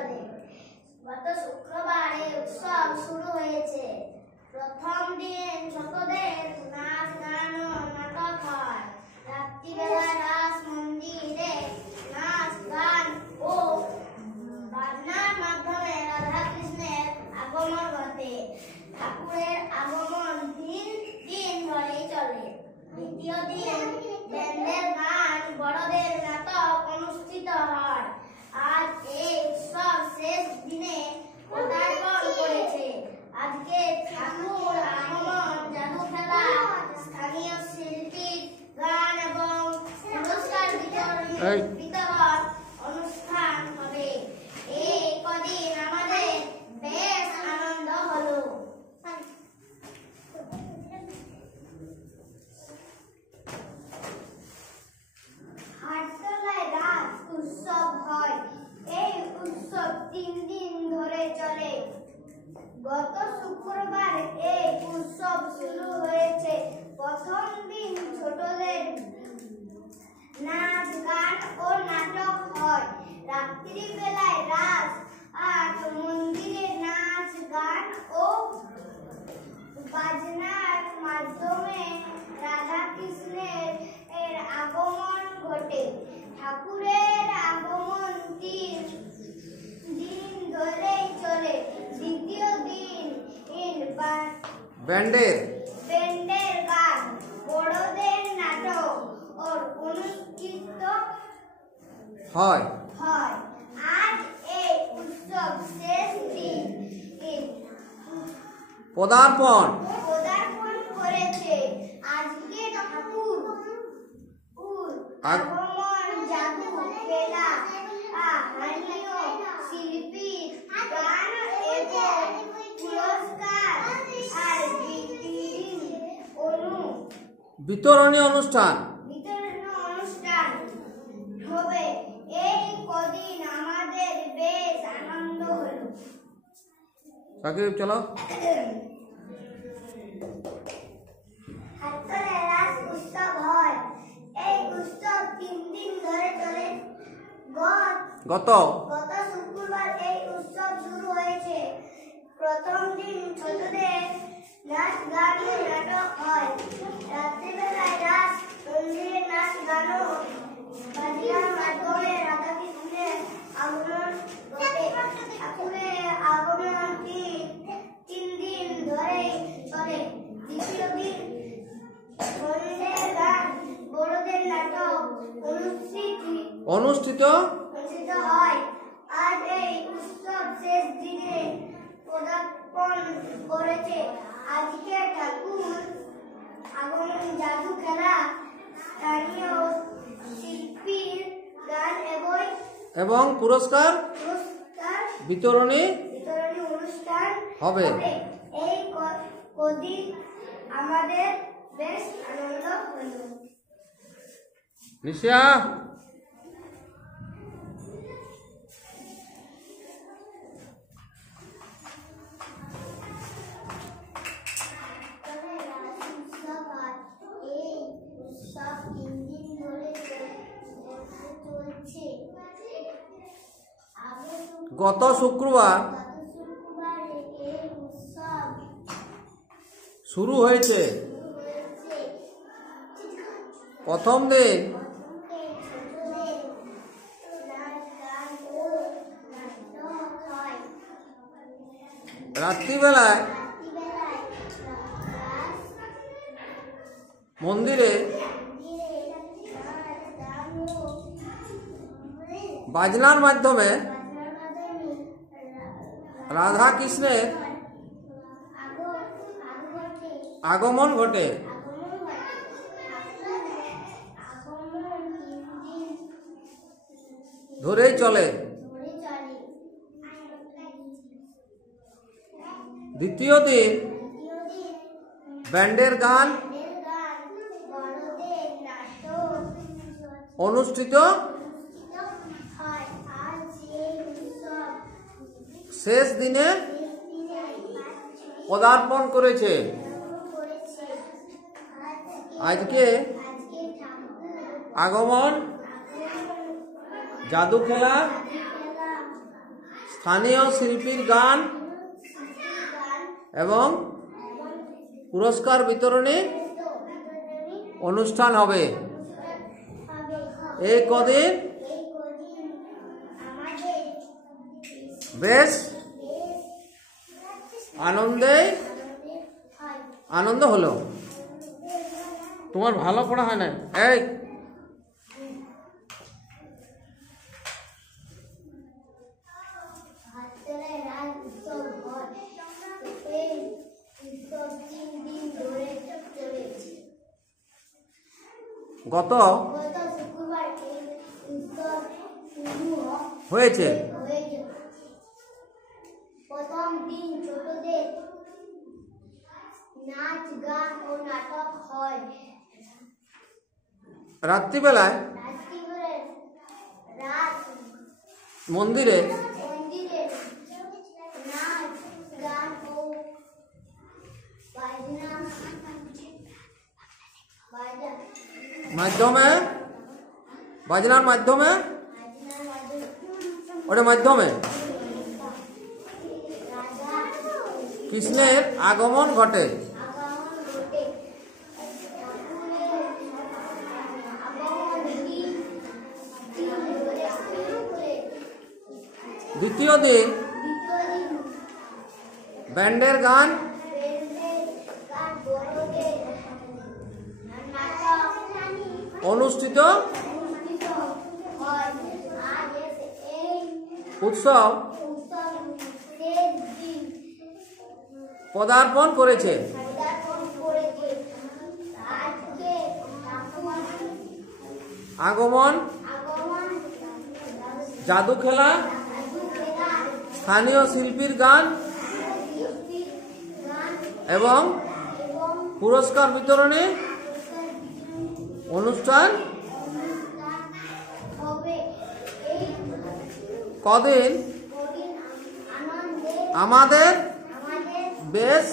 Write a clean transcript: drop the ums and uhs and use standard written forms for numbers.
চলে। গত শুক্রবার এই উৎসব শুরু হয়েছে। প্রথম দিন ছোটদের নাচ গান ও নাটক হয়। রাত্রিবেলা রাস মন্দিরে নাচ গান ও বাজনার মাধ্যমে রাধা কৃষ্ণের আগমন ঘটে। ঠাকুরের আগমন দিন ধরেই চলে। দ্বিতীয় দিন ব্যান্ডের গান, বড়দের নাটক অনুষ্ঠিত হয়। আজ এই উৎসব শেষ দিনে পদার্পণ করেছে। আজকে ঠাকুর আগমন, জাদু খেলা, স্থানীয় শিল্পীর গান এবং পুরস্কার বিতরণ অনুষ্ঠান হবে। এই কদিন আমাদের বেশ আনন্দ হলো। হাটতলায় রাস উৎসব হয়। এই উৎসব 3 দিন ধরে চলে। গত শুক্রবার এই উৎসব শুরু হয়েছে। প্রথম দিন ছোটদের নাচ গান ও নাটক হয়। রাত্রিবেলায় রাস আর মন্দিরে নাচ গান ও বাজনার মাধ্যমে রাধা কৃষ্ণের আগমন ঘটে। ঠাকুরের আগমন 3 দিন ধরেই চলে। দ্বিতীয় দিন ব্যান্ডের গান, বড়দের নাটক ও অনুষ্ঠিত হয়। আজ এই উৎসব শেষ দিন পদার্পণ করেছে। আজকে ঠাকুর আগমন, জাদু খেলা, স্থানীয় শিল্পীর গান এবং পুরস্কার আর বিতরণী অনুষ্ঠান হবে। এই কদিন আমাদের বেশ আনন্দ হলো। সাকিব চলো। হাটতলায় রাস উৎসব হয়। এই উৎসব 3 দিন ধরে চলে। গত শুক্রবার এই উৎসব শুরু হয়েছে। প্রথম দিন ছোটদের নাচ গান ও নাটক হয়। রাত্রিবেলায় রাস মন্দিরে নাচ গান ও বাজনার মাধ্যমে রাধা কৃষ্ণের আগমন ঘটে। ঠাকুরের আগমন 3 দিন ধরেই চলে। দ্বিতীয় দিন ব্যান্ডের গান, বড়দের নাটক অনুষ্ঠিত হয়। আজ এই উৎসব শেষ দিনে পদার্পণ করেছে। আজকে ঠাকুর আগমন, জাদু খেলা, স্থানীয় শিল্পীর গান এবং পুরস্কার বিতরণী অনুষ্ঠান হবে। এই কদিন আমাদের বেশ আনন্দ হলো। নিশা গত শুক্রবার শুরু হয়েছে। প্রথম দিন রাত্রিবেলায় মন্দিরে বাজনার মাধ্যমে রাধা কৃষ্ণের আগমন ঘটে। ধরেই চলে। দ্বিতীয় দিন ব্যান্ডের গান অনুষ্ঠিত শেষ দিনে পদার্পণ করেছে। আজকে আগমন, জাদু খেলা, স্থানীয় শিল্পীর গান এবং পুরস্কার বিতরণী অনুষ্ঠান হবে। এই কদিন বেশ আনন্দ হলো। তোমার ভালো পড়া হয় না? এই গত হয়েছে। প্রথম দিন ছোটদের নাচ গান ও নাটক হয়। রাত্রিবেলায় মন্দিরে নাচ গান ও বাজনার মাধ্যমে ওটা মাধ্যমে কৃষ্ণের আগমন ঘটে। দ্বিতীয় দিন ব্যান্ডের গান অনুষ্ঠিত উৎসব পদার্পণ করেছে। আগমন, জাদু খেলা, স্থানীয় শিল্পীর গান এবং পুরস্কার বিতরণী অনুষ্ঠান কদিন আমাদের বেশ